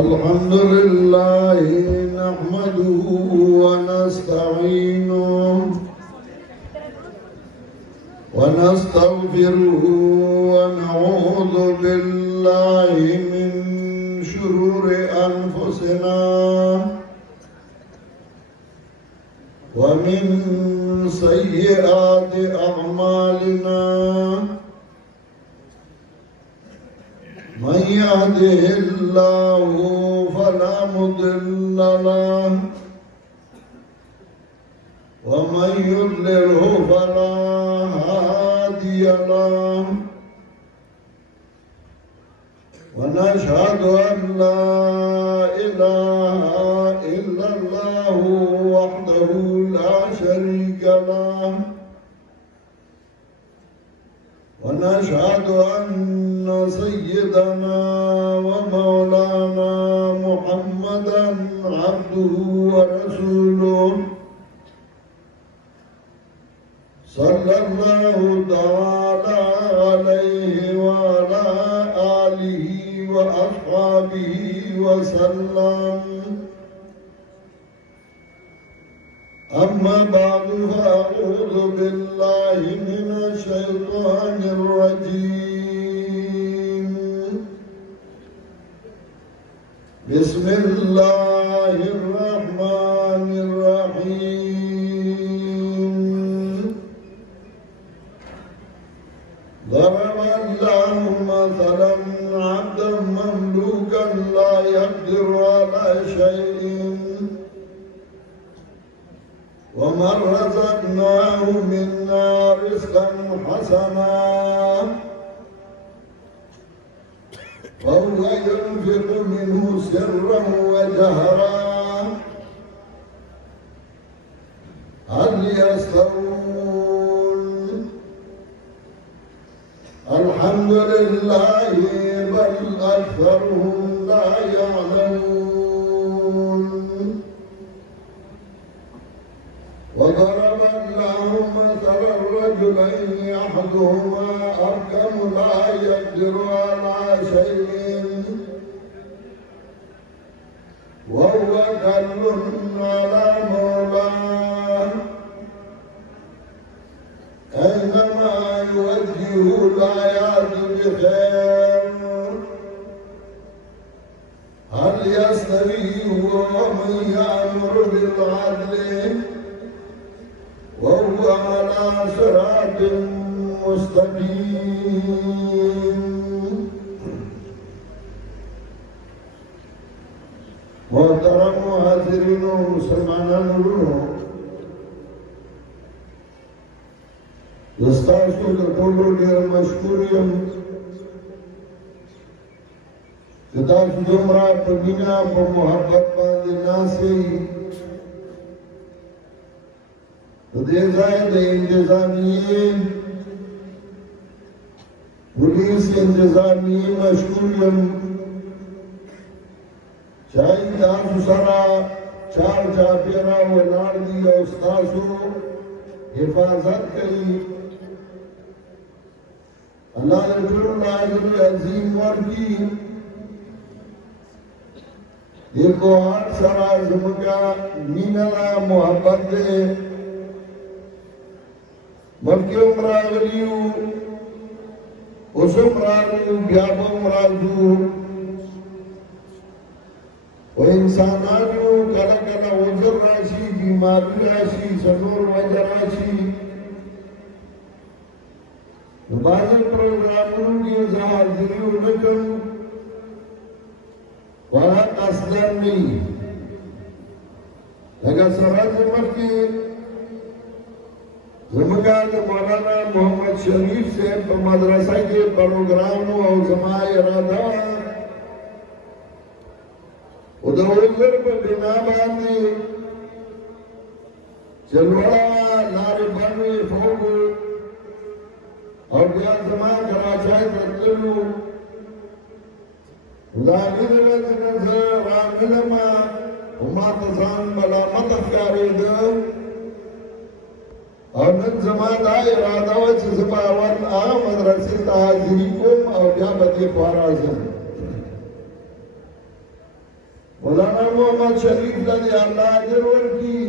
الحمد لله نحمده ونستعينه ونستغفره ونعوذ بالله من شرور أنفسنا ومن سيئات أعمالنا من يهده الله فلا مضل له ومن يضلله فلا هادي له ونشهد أن لا إله إلا الله وحده لا شريك له ونشهد أن سيدنا ومولانا محمدا عبده ورسوله صلى الله تعالى عليه وعلى آله وأصحابه وسلم. أما بعد فأعوذ بالله من الشيطان الرجيم. بسم الله الرحمن الرحيم. ضرب الله مثلا عبدا مملوكا لا يقدر على شيء ومن رزقناه منا رزقا حسنا فهو ينفق منه سرا وجهرا هل يستوون؟ الحمد لله بل أكثرهم لا يعلمون. وضرب الله مثلا الرجلين أحدهما أبكم لا يقدر على شيء وهو كل على مولاه أينما يوجهه لا يأتي بخير هل يستوي هو ومن يأمر بالعدل وهو على صراط مستقيم. محترم حاضرین و مسلمانانو، ستاسو د ټولو ډېر مشکور یم چې تاسو دومره په مینه په محبت باندې ناست یئ. د دې ځای د انتظامیې پولیس انتظامیې مشکور یم چې تاسو سره چار چاپېره ولاړ دي او ستاسو حفاظت کوي. الله دې ټولو اجر عظیم ورکړي. دې کوهاټ سره زموږ مینه محبت دی. مکه راغلیو اوسم راغلیو بیا به راځو و انسانانو کله کله عذر راشي بیماري راشي څلور وجه راشي نو بعضې پروګرامونو کې زه حاضري ونه کوم هغه قصدا نه وي لکه سره چې مخکې زمونږه د مولانا محمد شریف صاحب په مدرسه کې پروګرام او زما اراده او د عذر په بنا باندې چې لوړه لارې باندې فوق او بیا زما کراچۍ ته تللو د هغې د وجې نه زه راغلم او ما ته ځان ملامته ښکارېده او نن زما دا اراده وه چې زه به اول هغه مدرسې ته حاضري کوم او بیا به دې خوا راځم. مولانا محمد شریف ته دې الله اجر ورکړي.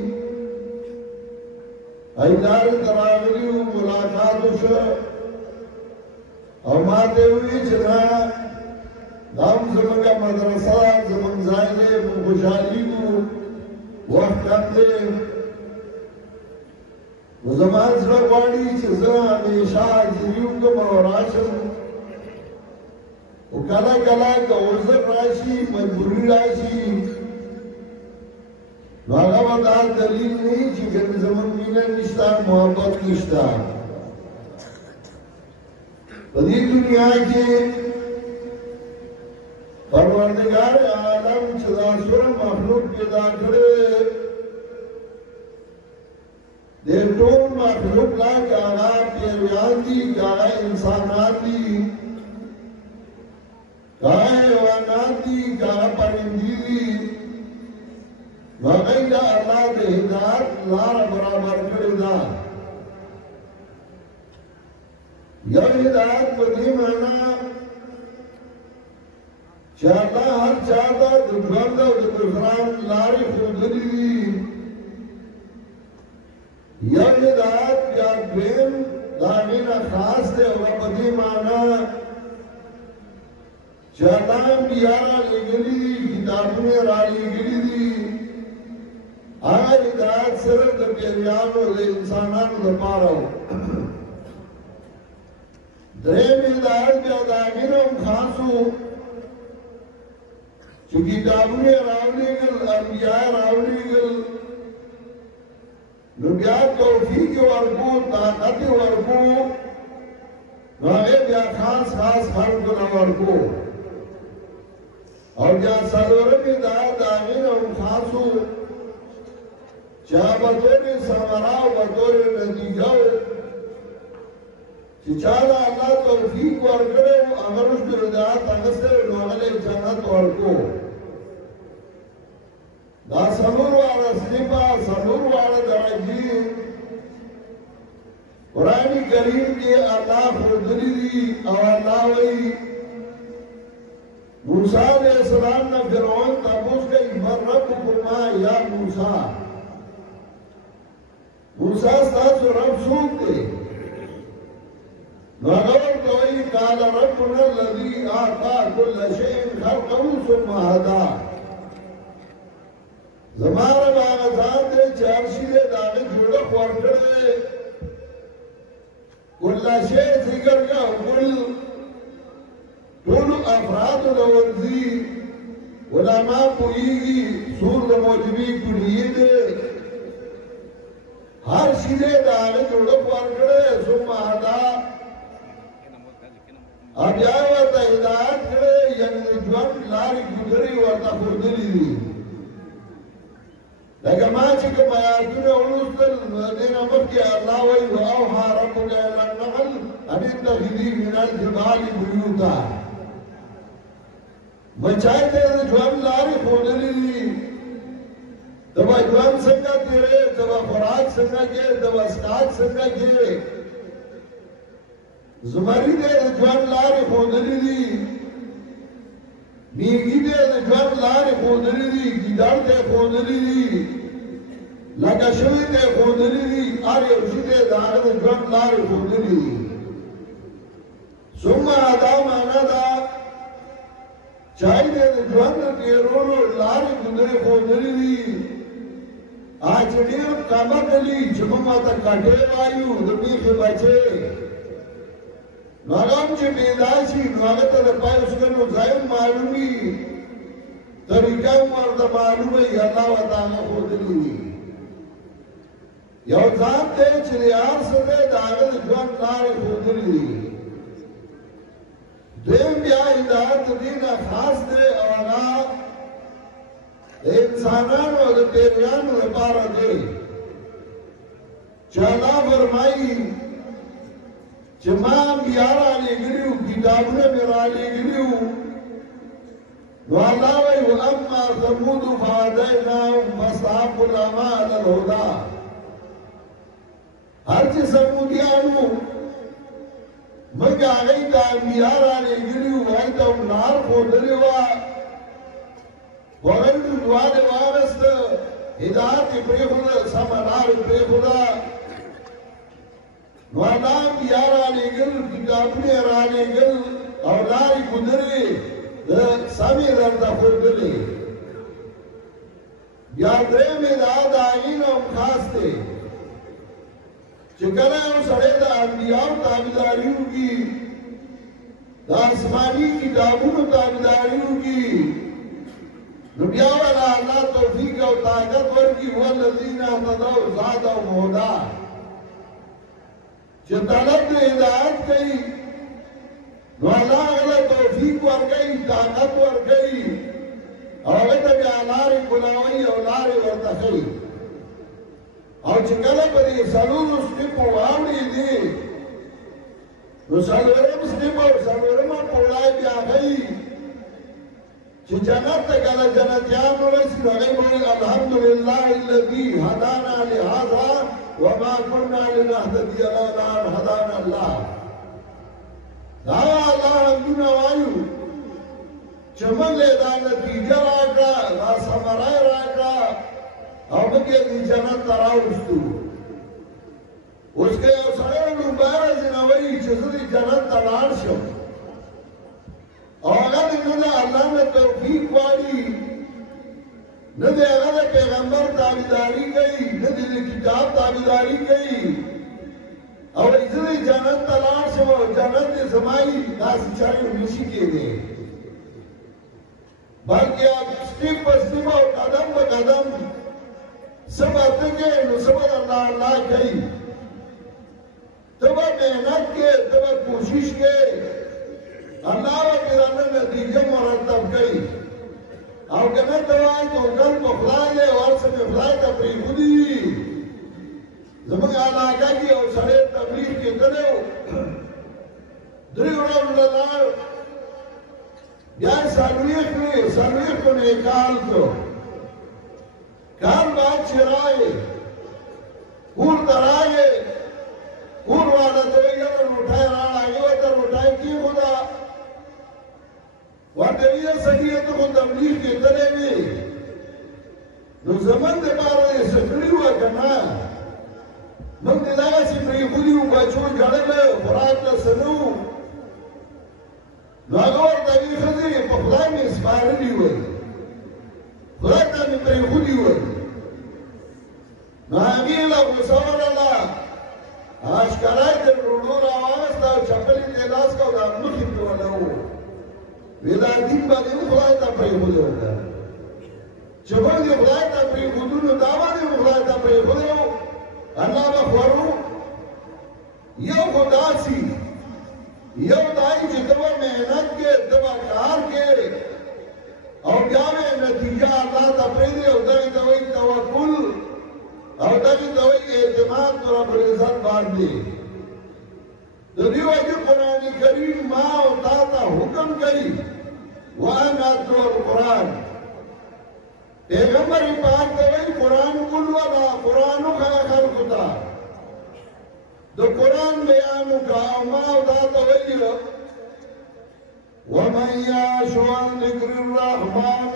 ایدارې ته راغلي وو، ملاقات وشو او ما ته وویل چې نه دا هم زموږه مدرسه ده، زموږ ځای دی، موږ خوشحالېږو، وخت کم دی. نو زما زړه غواړي چې زه همیشه حاضري وکړم او راشم. خو کله کله که عذر راشي، مجبوري راشي، نو هغه به دا دلیل نه وي چې ګنې زموږ مینه نشته، محبت نشته. په دې دنیا کې پروردگار عالم چې دا څومره مخلوق پیدا کړی دې ټول مخلوق لا که هغه پیریان دي، که هغه انسانان دي، که هغه حیوانات دي، که هغه پرندې دي، نو هغوی ته الله د هدایت لاره برابر کړې ده. یو هدایت په دې معنا چې الله هر چا ته د ژوند او د ګذران لارې ښودلې دي. یو هدایت بیا دویم د هغې نه خاص دی، هغه په دې معنا چې الله انبیا رالېږلي دي، کتابونه یې رالېږلي دي. هغه هدایت صرف د پیریانو او د انسانانو لپاره و. دریم هدایت بیا د هغې نه هم خاص و چې کتابونه یې راولېږل، انبیا یې راولېږل، نو بیا توفیق ورکو، طاقت ورکو، نو هغې بیا خاص خاص خلکو له ورکو. او بیا څلورم هدایت د هغې نه هم خاص و چې هغه بطور ثمره او بطور نتیجه و چې چا له الله توفیق ورکړی و، هغه رشد هدایت اخیستی و، نو هغه له جنت ورکو. دا څلور واړه صنفه، څلور واړه درجې قرآن کریم کې الله ښودلي دي. او الله وایي موسی علیہ السلام نه فرعون تپوس کوي من ربکما یا موسی، موسی ستاسو رب څوک دی؟ نو هغه ورته وایي قال ربنا الذي اعطى كل شيء خلقه ثم هدى. زما رب هغه ذات دی چې هر شي دی د هغې جوړښت ورکړی. کل شی ذکر کا کل ټولو افرادو له ورځي علما پوهېږي سور د موجبي کلیې دی، هر شي دی د هغې جوړښت ورکړی. ثم هدا بیا یې ورته هدایت کړی، یعنې د ژوند لارې ګودرې ورته ښودلي دي. لکه ما چې کوم آیاتونه ولوستل، دې نه مخکې الله وایي واوحى ربک الی النحل ان اتخذی من الجبال بیوتا. مچای ته د ژوند لارې ښودلې دي، ته به ژوند څنګه تېرې، ته به خوراک څنګه کې، ته به څښاک څنګه کې. زمري ته د ژوند لارې ښودلې دي، میږي ته د ژوند لارې ښودلې دي، ګیدړ ته یې ښودلې دي، لکه شوي ته یې ښودلې دي، هر یو شي ته د هغه د ژوند لارې ښودلې دي. ثم هدا معنا ده چای ته د ژوند د تېرولو لارې ګودرې ښودلې دي. هغه چې ډېر کمعقلي چې موږ ورته کټې وایو، د بیخي بچې، نو هغه هم چې پیدا شي نو هغه ته د پای اوسېدلو ځای هم معلوم وي، طریقه هم ورته معلومه وي، الله ورته هغه ښودلي دي. یو ذات دی چې د هر څه دی د هغه د ژوند لارې ښودلي دي. دویم بیا هدایت د دې نه خاص دی او هغه د انسانانو او د پیریانو لپاره دی چې الله فرمایي چې ما انبیا رالېږلي وو، کتابونه مې رالېږلي وو. نو الله وایي واما ثمود فهدیناهم فاستحبوا العمى علی الهدى. هر چې سمودیانو موږ هغوی ته انبیا رالېږلي وو هغوی ته لار ښودلې وه هغوی دعا دې واخیسته هدایت یې پرېښوده سمه لار یې پرېښوده نو الله انبیا رالېږل کتابونه یې رالېږل او لارې ښودلې سمې درته ښودلې بیا درېیمې دا د هغې نه هم خاص دی چې کله یو سړی د انبیاو تابعداري وکړي د آسماني کتابونو تابعداري وکړي نو بیا وله الله توفیق او طاقت ورکړي والذین اهتدوا زادهم هدی چې طلب د هدایت کوي نو الله هغه توفیق ورکوي طاقت ورکوي او هغه ته بیا لارې ګلوي او لارې ورته ښیي او چې کله په دې څلورو سټیپو واوړېدې نو څلورم سټیپ او څلورمه پوړای بیا ښیي چې جنت ته کله جنتیان ورسي نو هغوی به وایي الحمدلله الذي هدانا لهذا وما كنا لنهتدي لولا ان هدانا الله دا الله حمدونه وایو چې موږ یې دا نتیجه راکړه دا ثمره یې راکړه او موږ یې دې جنت ته راوستو اوس که یو سړی لومبی راځي نو وایي چې زه دې جنت ته لاړ شم او هغه دې نه د الله نه توفیق غواړي نه دې هغه د پیغمبر تابعداري کوي نه دې د کتاب تابعداري کوي او وایي زه دې جنت ته لاړ شم او جنت دې زما وي داسې چارې نشي کېدی بلکې سټیپ په سټیپ او قدم په قدم څه به ته کوې نو څه به درله الله کوي ته به محنت کوې ته به کوشش کوې الله به پرې درله نتیجه مرتب کوي او که نه ته وایې توکل په خدای دی هر څه مې خدای ته پرېښودي دي زموږ علاقه کې یو سړی تبلیغ کې تللی و 3 ورځو له لاړ بیا یې څلوېښتو نه یې کال کړو کال بعد چې راغی کور ته راغی کور والا ته وایي یاره روټۍ راړه هغې ورته روټۍ کېښوده ورته ویې سړي ته خو تبلیغ کې تللی وې نو زموږ دپاره یې څه کړي وه که نه موږ دې دغسې پرېښودي وو بچو ژړله خوراک ته څه نه وو نو هغه ورته ویې ښځې په خدای مې سپارلي وی خدای ته مې پرېښودي وی نو هغې له غوسه ورله اشکره یې د ډوډو راواغېسته او چپل یې دې لاس کړه او د مخې پرې ونه و وی دا دین به دې خدای ته پرېښودی و که چې موږ دې خدای ته پرېښودو نو دا به دې خدای ته پرېښودی و الله به خورو یو خو داسې یو دای چې ته به محنت کې ته به کار کې او بیا به نتیجه الله ته پرېږدي او دغې ته وایي توکل او دغې ته وایي اعتماد په رب العزت باندې د دې وجې قرآن کریم ما او تا ته حکم کوي وان اتلو القرآن پیغمبر پاک ته وایي قرآن ولوله قرآن وښیه خلکو ته د قرآن بیان وکړه او ما او تا ته وایي ومن یعش عن ذکر الرحمن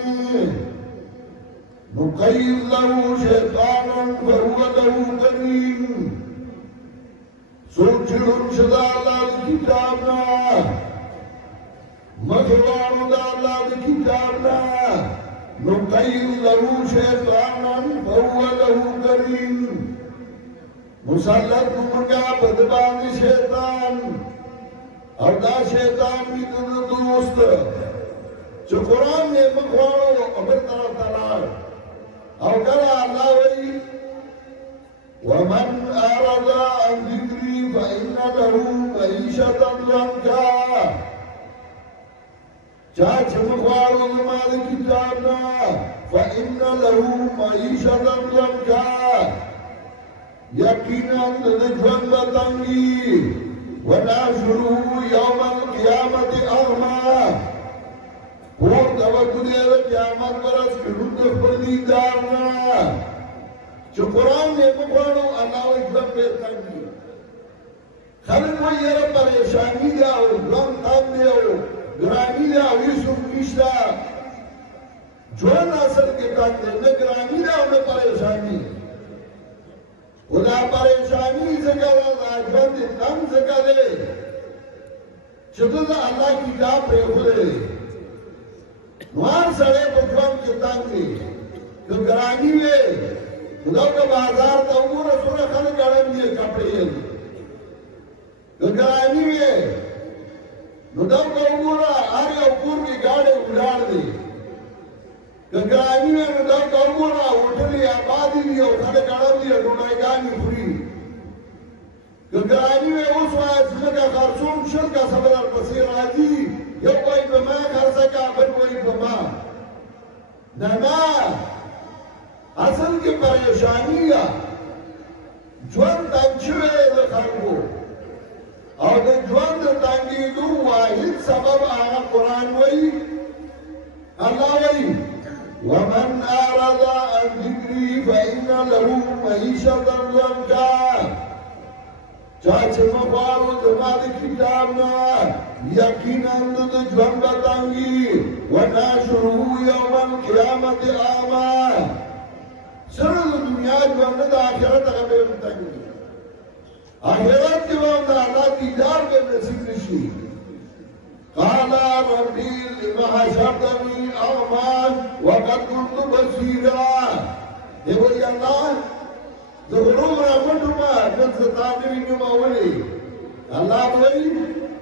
نقید له شیطانا فهو له قرین څوک چې ړوند شه د الله د کتاب نه مخې واړو د الله د کتاب نه نقید له شیطانا فهو له قرین مسلط موږ په د باندې شیطان او دا شیطان وي د دوست چې قرآن یې مخ واړو او بل طرف ته لاړ او کله الله وایي ومن أعرض عن ذكري فإن له معيشة ضنكا چا چې مخ واړو زما د کتاب نه فإن له معيشة ضنكا یقینا د ژوند به تنګي ونحشره یوم القیامة اعمى کور ته به ګورې د قیامت په ورځ کې ړوند د خپل دیدار نه چې قرآن یې مخ واړو الله وایي ژوند به یې تنګ وي خلق وی یرا پریشانی دا او گران تام دی او گرانی دا او یسوف نشتا جوان اصل کے تام دی نا گرانی دا او نا پریشانی خدا پریشانی زکا دا جوان دی تام زکا دے چطور دا اللہ کتاب پہ خودے نوار سڑے پہ جوان کے تام دی تو گرانی وے خدا کا بازار تا امور سورا خلق اڑم دیئے کپڑے ہیں گرانی میں نداو کا امورا آریا اپور کی گاڑے اڑاڑ دی گرانی میں نداو کا امورا اٹھلی آبادی دی اور خلق اڑم دی ڈونائی گانی پوری گرانی میں اس وقت سمکا خرسون شل کا سبر پسی راجی یو کوئی بما خرسکا بن کوئی بما نانا اصل کی پریشانی یا جوان تنچوے دخلقو اور دا جوان دا تنگیدو واحد سبب آغا قرآن وی اللہ وی وَمَنْ آرَضَ عَنْ ذِكْرِي فَإِنَّ لَهُ مَعِيشَةً ضَنْكًا چاچے مفارو دماد کتابنا یقیناً دا جوان با تنگی وَنَاشُرُهُ يَوْمَ الْقِيَامَةِ آمَا سر دنیا جوان دا آخرت غبیر تنگی آخرت کے وقت اللہ کی دار کے نصیب نشی قالا ربی لما حشرتنی اعمان وقد كنت بصیرا اے وہی اللہ ظہروم رحمتما ننستانی نما ولی اللہ وہی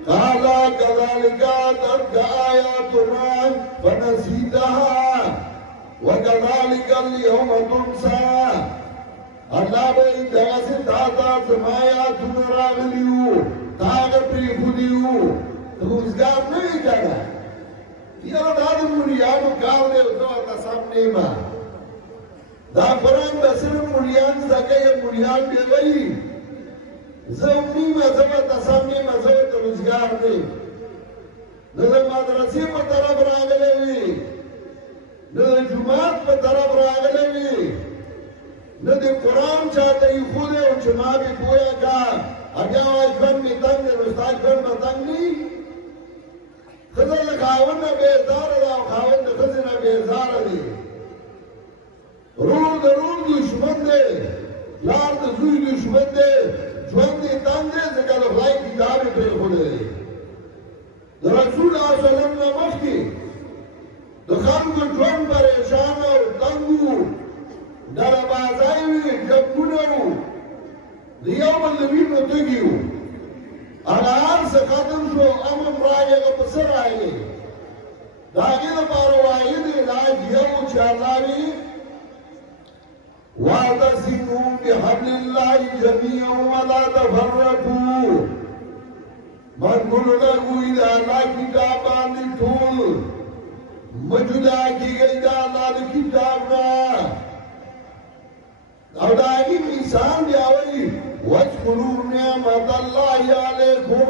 قالا كذلك تلك آیاتنا فنسیتها وكذلك اليوم تنسى اللہ بھئی دغا سے دادا زمایات نراغلیو داغا پری خودیو روزگار نہیں کہنا یہ داد مولیانو کار دے اتو اتا سامنے ما دا قرآن بسر مولیان زکا یا مولیان بے بھئی زمین مذہب اتا سامنے مذہب اتا روزگار دے نظر مدرسی پر طرف راغلے وی نظر جماعت پر طرف راغلے وی ندی قرآن چاہتا ہی خود ہے اور چما بھی پویا کا اگیا آج بن میں تنگ ہے رستاج بن میں تنگ نہیں خزر خاون نا بیزار دا خاون نا خزر نا بیزار دی رول دشمن دے لار دا زوی دشمن دے جوان دی تنگ دے زکر خلائی کتابی پر خود ہے رسول اللہ صلی اللہ علیہ وسلم مفتی دخان کو جوان پریشان اور تنگو در بازائی وی جبونو دیو بلدوی نتگیو اگر سے ختم شو امم رائے گا پسر آئے گے داگی دا پارو آئی دی علاج یو چالاوی وَاعْتَصِمُوا بِحَبْلِ اللَّهِ جَمِيعًا وَلَا تَفَرَّقُوا مَنْگُلُ لَگُوئی دا اللہ کتاب آنے ٹھول مجدہ کی گئی دا اللہ کتاب نا اور داگی مثال دیاوئی وَاذْكُرُوا نِعْمَةَ اللَّهِ عَلَيْكُمْ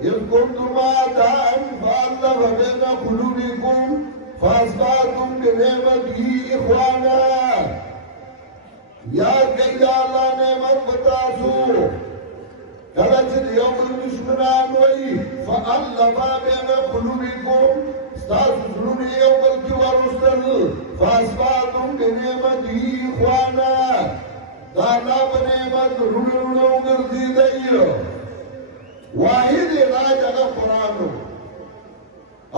إِذْ كُنْتُمْ أَعْدَاءً فَأَلَّفَ بَيْنَ قُلُوبِكُمْ فَأَصْبَحْتُمْ بِنِعْمَتِهِ إِخْوَانًا یاد گئی دا اللہ نعمت بتاسو کلچت یوم دشمنان وئی فَأَلَّفَ بَيْنَ قُلُوبِكُمْ ستاسو سنونی یو بلکی ورستل فَأَصْبَحْتُمْ بِنِعْمَتِهِ إِخْوَانًا دا اللہ بنعمت رونو گردی دئی واحد علاج اگر قرآن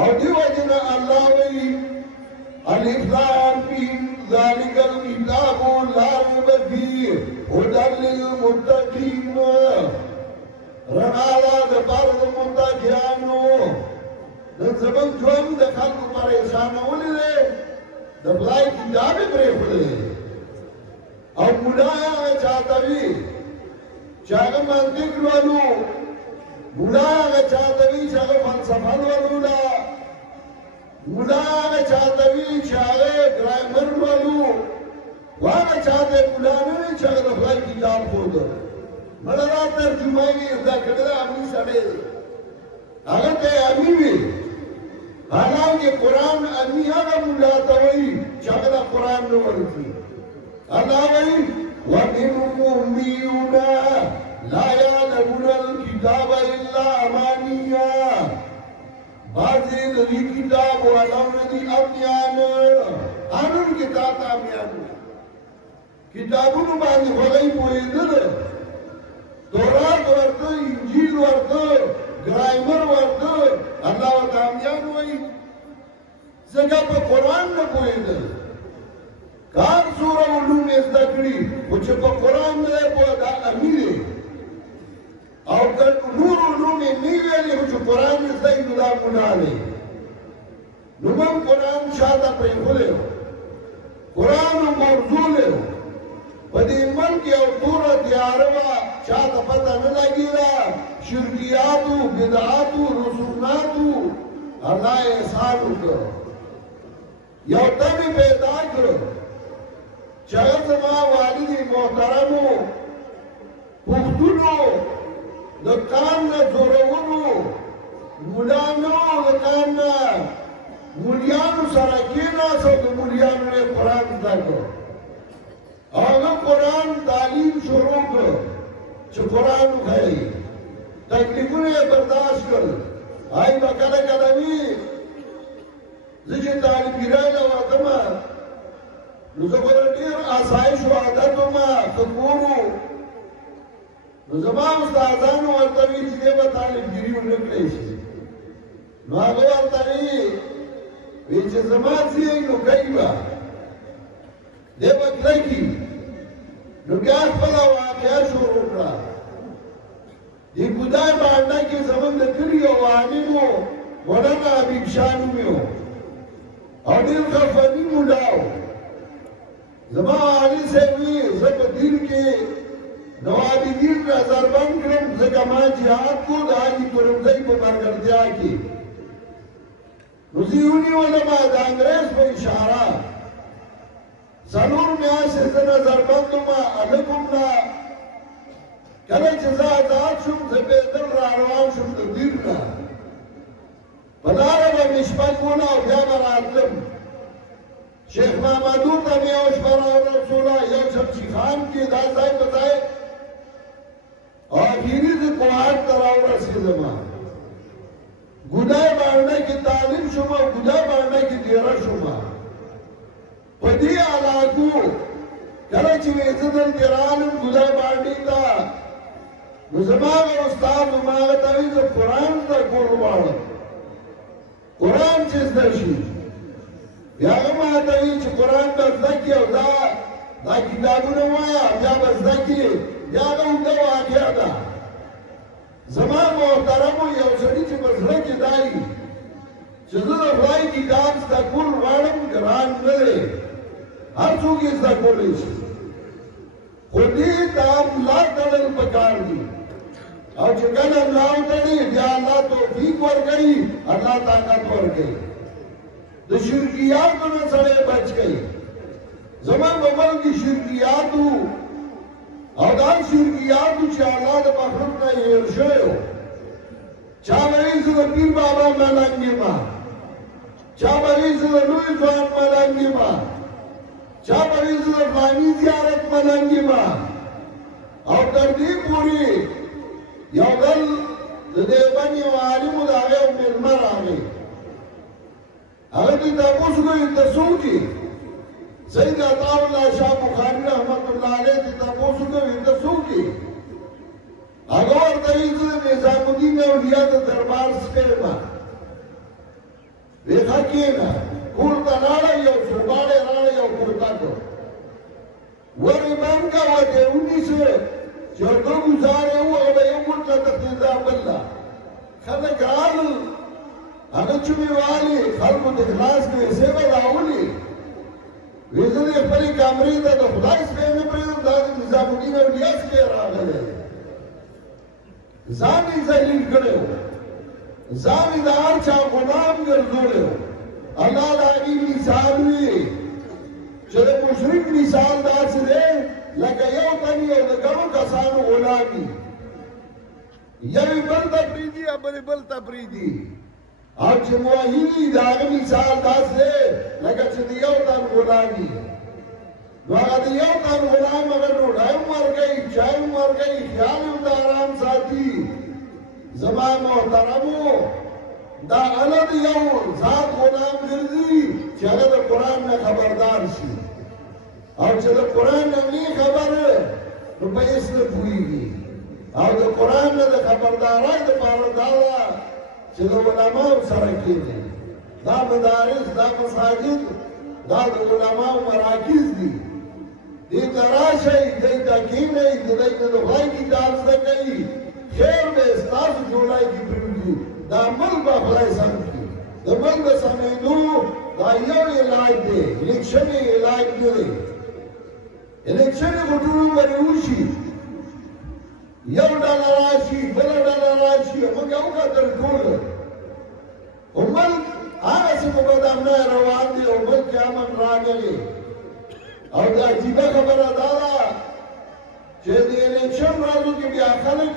اور دیو جنا اللہ وی الف لام میم ذالک الکتاب لا ریب فیہ ھدی للمتقین رنالا دپار متقیانو زبان جوم د خلق پریشان ولی دے دبلائی کتابی پرے خودے اور ملایا چاہتا بھی چاہتا منطق لولو ملایا چاہتا بھی چاہتا فلسفہ لولو ملایا چاہتا بھی چاہتا گرائمر لولو وانا چاہتا ملایا نہیں چاہتا خلائی کتاب خود ملایا ترجمائی اردا کردہ امی سڑے اگر تے امی بھی حالانکہ قرآن امی آگا ملاتا ہوئی چاہتا قرآن نورتی اللہ وی وَمِنْهُمْ أُمِّيُّونَ لا یعلمون الکتاب الا امانیہ بعضی ندی کتاب والا ندی امیان انون کتاب امیان کتابونو باندې خدای پوهېدل تورات ورته انجیل ورته ګرامر ورته الله ورته امیان وایي ځکه په قرآن نه پوهېدل کار سوره علوم یې زده کړي خو چې په قرآن نه دی پوه دا امي دی او که نور علوم یې نه ویلي خو چې قرآن یې زده کړي نو دا ګناه دی نو موږ قرآن شاته پرېښودی و قرآن موضوع دی په دې ملک یو توره تیاره وه چاته پته نه لګېده شرکیاتو بدعاتو رسوماتو الله یې احسان وکړ یو تمې پیدا کړ چې هغه زما والد محترمو پښتونو د کان نه زورونو مولانو د کان نه مولیانو سره کېناست او د مولیانو یې قرآن زده کړ هغه قرآن تعلیم شروع کړ چې قرآن وښایي تکلیفونه یې برداشت کړل آی به کله کله وي زه چې طالبګرای له ورتم نو زه خو ډېر آسایش و عادت وم ښه کور و نو زما استادانو ورته وي چې دی به طالبګري ونه کړی شي نو هغه ورته وي چې زما ځي نو کوي به دی به کلکي نو بیا خپله واقعه شروع کړه د ګودای بانډه کې زموږ د کلي یو عالم و مولانا حبیب شاه نوم یې و او ډېر ښه فني موډا و زما علي صاحب وي زه په دین کې نوابالدین نظربند کړم ځکه ما جهاد کو د حاجي تورمزی په ملګرتیا کې نو زه یې ونیولم د انګریز په اشاره څلور میاشتې زه نظربند وم هلک هم نه کله چې زه آزاد شوم زه پیدل را روان شوم د دیر نه په لاره به مې شپه کوله او بیا به راتلم شیخ محمدو ته مې یو شپه راورسوله یو شمشي خان کې دا ځای په ځای او اخري زه کوهاټ ته راورسېدم ګودای بانډه کې تعلیم شوم او ګودای بانډه کې دیره شوم په دې علاقو کله چې مې زه دلته رالم ګودای بانډې ته نو زما هغه استاد ما هغه ته وایي زه قرآن زده کول غواړم قرآن چې زده شي بیا هغه ما ته وایي چې قرآن به زده کړي او دا کتابونه ووایه بیا به زده کړي بیا هغه اوږده واقعه ده زما محترمو یو سړي چې په زړه کې دا وي چې زه د خدای کتاب زده کول غواړم ګران نه دی هر څوک یې زده کولی شي خو دې ته ملا تړل پکار دي او چې کله ملا وتړي بیا الله توفیق ورکوي الله طاقت ورکوي د شرکیاتو نه سړی بچ کوي زما په ملک کې شرکیاتو او دا شرکیاتو چې الله د مخلوق نه هېر شوی و چا به وایي زه د پیر بابا ملنګ یم چا به وایي زه د لوی ځوان ملنګ یم چا به وایي زه د فلاني زیارت ملنګ یم او تر دې پورې یو ځل د دیوبند یو عالم و د هغه یو مېلمه راغی هغه دې تپوس کوي ته څوک یې سید عطاءالله شاه بخاري رحمت الله علیه دې تپوس کوي ته څوک یې هغه ورته وایي زه د نظام الدین اولیا د دربار سپی یم ویې ښه کښېنه کور ته لاړه یو سوباړی راړه یو کرتک ورې بند که ورته یې ونیسه چې ورته ګزار یې ووهه به یو ملک ته تښتېده بل ته خلک راغلل هغه چومې والې خلکو د اخلاص پیسې به راولي ویې زه دې خپلې کامرې ته د خدای سپی نه پرېږدم دا د نظام الدین اولیا سپی راغلی ځان یې ذلیل کړی و ځان یې د هر چا غلام ګرځولی و الله د هغې مثال وي چې د مشرک مثال داسې دی لکه یو تن یو د ګڼو کسانو غلام وي یوې بل ته پرېږدي یا بلې بل ته پرېږدي او چې موحد وي د هغه مثال داسې دی لکه چې د یو تن غلام وي نو هغه د یو تن غلام هغه ډوډۍ هم ورکوي چای هم ورکوي خیال یې د آرام ساتي زما محترمو دا هغه د یو ذات غلام ګرځي چې هغه د قرآن نه خبردار شي او چې د قرآن نه نه خبر نو په هېڅ نه پوهېږي او د قرآن نه د خبردارۍ دپاره دا ده چې د علماو سره کښېنئ دا مدارس دا مساجد دا د علماو مراکز دي دې ته راشئ دې ته کښېنئ د دوی نه د خدای کتاب زده کوي خیر به ستاسو جوړای کې پرېږدي دا ملک به خدای سم کړي د ملک د سمېدو دا یو علاج دی الیکشن یې علاج نه دی الیکشن یې خو ټول عمر یې وشي یو ډله راشي بله ډله راشي موږ یې وکتل ټول خو ملک هغسې په بدامنۍ روان دی او ملک کې امن راغلی او د عجیبه خبره دا ده چې د الیکشن ورځو کې بیا خلک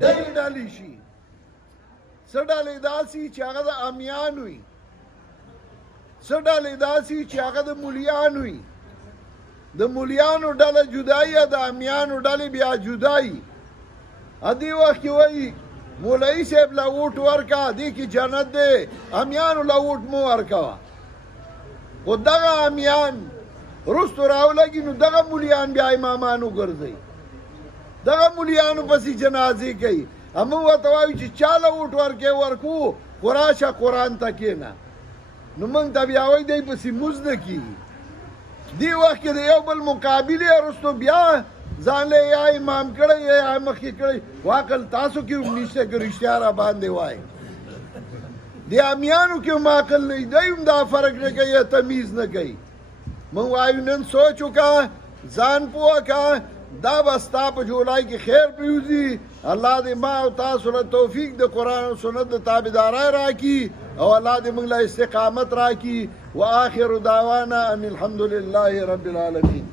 ډلې ډلې شي څه ډلې داسې چې هغه د امیان وي څه ډلې داسې چې هغه د مولیان وي د مولیانو ډله جدایي د امیانو ډلې بیا جدایي دې وخت کې وایي مولوي صاحب له ووټ ورکړه دې کې جنت دی امیانو له ووټ مه ورکوه خو دغه امیان وروستو راولګي نو دغه مولیان بیا امامان وګرځوي دغه مولیانو پسې جنازې کوي موږ ورته وایو چې چا له ووټ ورکې ورکو خو راشه قرآن ته کښېنه نو موږ ته بیا وایي دی پسې مونځ نه کېږي دې وخت کې د یو بل مقابل یې وروستو بیا ځان له یا امام کړی یا مخکې کړی واقل تاسو کې هم نشته که رښتیا را باندې وایي د امیانو کې هم عقل نه دی هم دا فرق نه کوي یا تمیز نه کوي موږ وایو نن سوچ وکړه ځان پوه کړه دا به ستا په جولای کې خیر پرېوځي الله دې ما او تاسو له توفیق د قرآن او سنت د تابعدارۍ راکړي او الله دې موږ له استقامت راکړي وآخر دعوانا ان الحمد لله رب العالمین